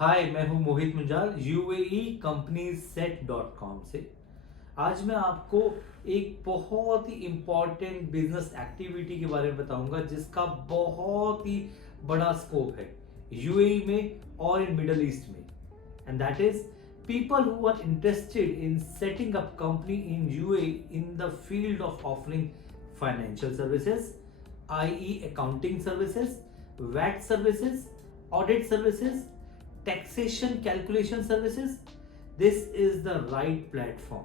हाय, मैं हूं Mohit Munjal UAE company set .com से। आज मैं आपको एक बहुत ही इम्पॉर्टेंट बिजनेस एक्टिविटी के बारे में बताऊंगा जिसका बहुत ही बड़ा स्कोप है यूएई में और इन मिडल ईस्ट में, and that is people who are interested in setting up company in UAE in the field of offering financial services, i.e. accounting services, VAT services, audit services, taxation calculation services. This is the right platform.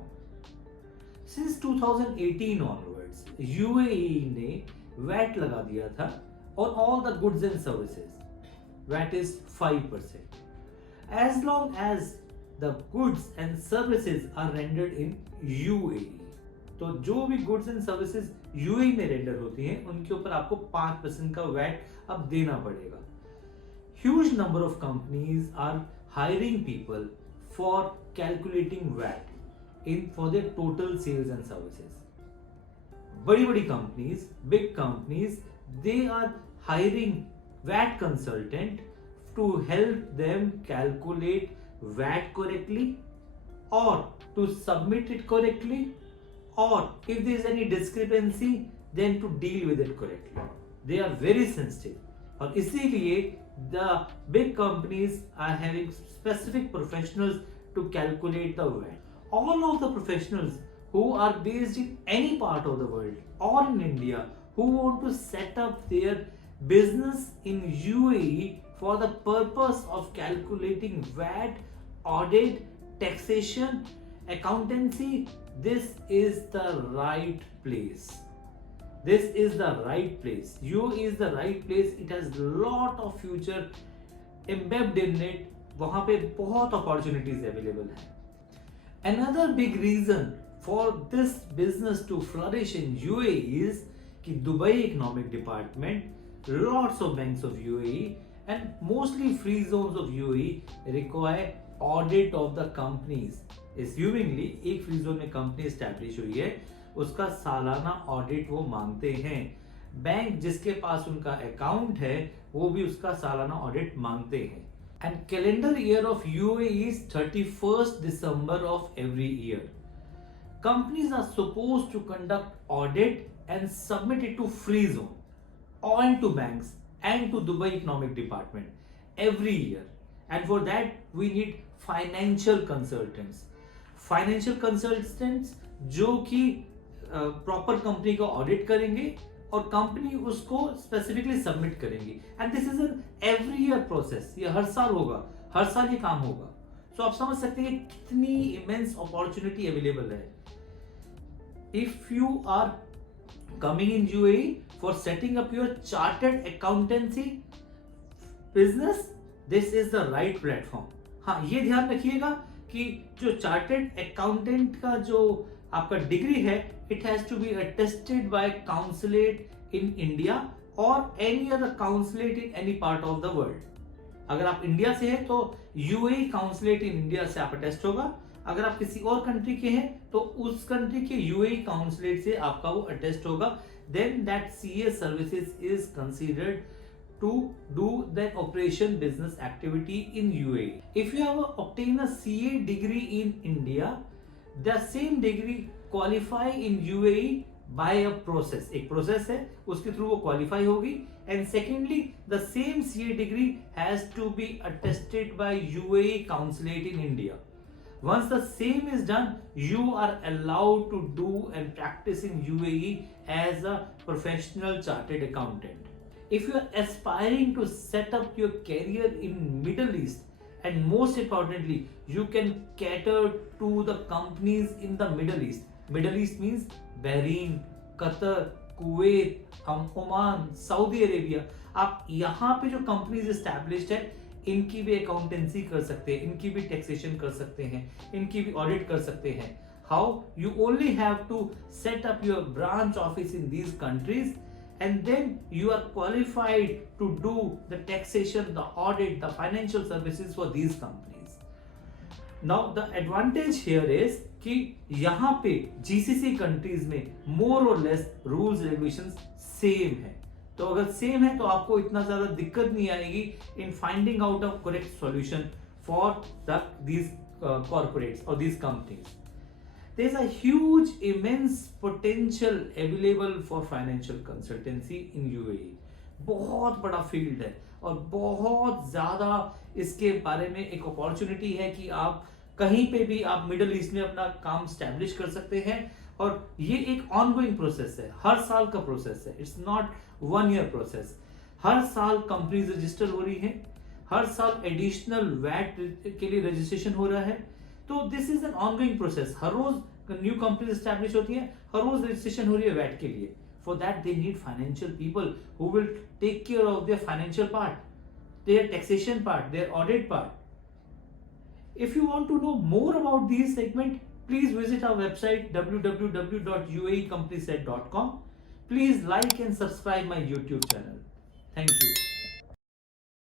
Since 2018 onwards, UAE ने VAT लगा दिया था on all the goods and services. VAT is 5%. As long as the goods and services are rendered in UAE, तो जो भी goods and services UAE में रेंडर होती हैं उनके ऊपर आपको 5% का वैट अब देना पड़ेगा। Huge number of companies are hiring people for calculating VAT in for their total sales and services. बड़ी बड़ी companies, big companies, they are hiring VAT consultant to help them calculate VAT correctly or to submit it correctly, or if there is any discrepancy then to deal with it correctly. They are very sensitive और इसीलिए the big companies are having specific professionals to calculate the VAT. All of the professionals who are based in any part of the world or in India who want to set up their business in UAE for the purpose of calculating VAT, audit, taxation, accountancy, this is the right place. This is the right place. UAE is the right place. It has lot of future embedded in it. वहाँ पे बहुत opportunities available हैं. Another big reason for this business to flourish in UAE is कि Dubai Economic Department, lots of banks of UAE and mostly free zones of UAE require audit of the companies. Assumingly एक free zone में company establish हुई है, उसका सालाना audit वो मांगते हैं। बैंक जिसके पास उनका account है वो भी उसका सालाना audit मांगते हैं। And calendar year of UAE is 31st December of every year. Companies are supposed to conduct audit and submit it to free zone and to banks and to Dubai Economic Department every year, and for that we need financial consultants. Financial consultants जो कि proper company का ऑडिट करेंगे और कंपनी उसको specifically submit करेंगी, and this is an every year process. ये हर साल होगा, हर साल ये काम होगा। सो आप समझ सकते हैं कितनी इमेंस अपॉर्चुनिटी अवेलेबल है। If you are coming in UAE for setting up your chartered accountancy business, this is the right platform. हाँ, ये ध्यान रखिएगा कि जो चार्टेड अकाउंटेंट का जो आपका डिग्री है, it has to be attested by consulate in India or any other consulate in any part of the world. अगर आप इंडिया से हैं तो UAE consulate in India से आप अटेस्ट होगा। अगर आप किसी और कंट्री के हैं तो उस कंट्री के यूएई काउंसलेट से आपका वो अटेस्ट होगा। Then that CA services is considered to do that operation business activity in UAE. If you have obtain a CA degree in India, the same degree qualify in UAE by a process. एक process है, उसके through वो qualify होगी। And secondly the same CA degree has to be attested by UAE consulate in India. Once the same is done, you are allowed to do and practice in UAE as a professional chartered accountant. If you are aspiring to set up your career in Middle East, and most importantly, you can cater to the companies in the Middle East. Middle East means Bahrain, Qatar, Kuwait, Oman, Saudi Arabia. आप यहाँ पे जो companies established है, इनकी भी अकाउंटेंसी कर सकते हैं, इनकी भी टैक्सेशन कर सकते हैं, इनकी भी ऑडिट कर सकते हैं। How? You only have to set up your branch office in these countries and then you are qualified to do the taxation, the audit, the financial services for these companies. Now the advantage here is कि यहाँ पे GCC countries में more or less rules regulations same है। तो अगर सेम है तो आपको इतना ज्यादा दिक्कत नहीं आएगी in finding out of correct solution for these corporates or these companies. There's a huge immense potential available for financial consultancy in UAE. बहुत बड़ा फील्ड है और बहुत ज्यादा इसके बारे में एक अपॉर्चुनिटी है कि आप कहीं पे भी आप मिडिल ईस्ट में अपना काम स्टैब्लिश कर सकते हैं। और ये एक ऑनगोइंग प्रोसेस है, हर साल का प्रोसेस है, इट्स नॉट 1 ईयर प्रोसेस। हर साल कंपनीज रजिस्टर हो रही है, हर साल एडिशनल वैट के लिए रजिस्ट्रेशन हो रहा है। तो this is an ongoing process, हर रोज न्यू कंपनी स्टैब्लिश होती है, हर रोज रजिस्ट्रेशन हो रही है वैट के लिए। For that they need financial people who will take care of their financial part, their taxation part, their audit part. If you want to know more about these segment, please visit our website www.uaecompanyset.com. Please like and subscribe my YouTube channel. Thank you.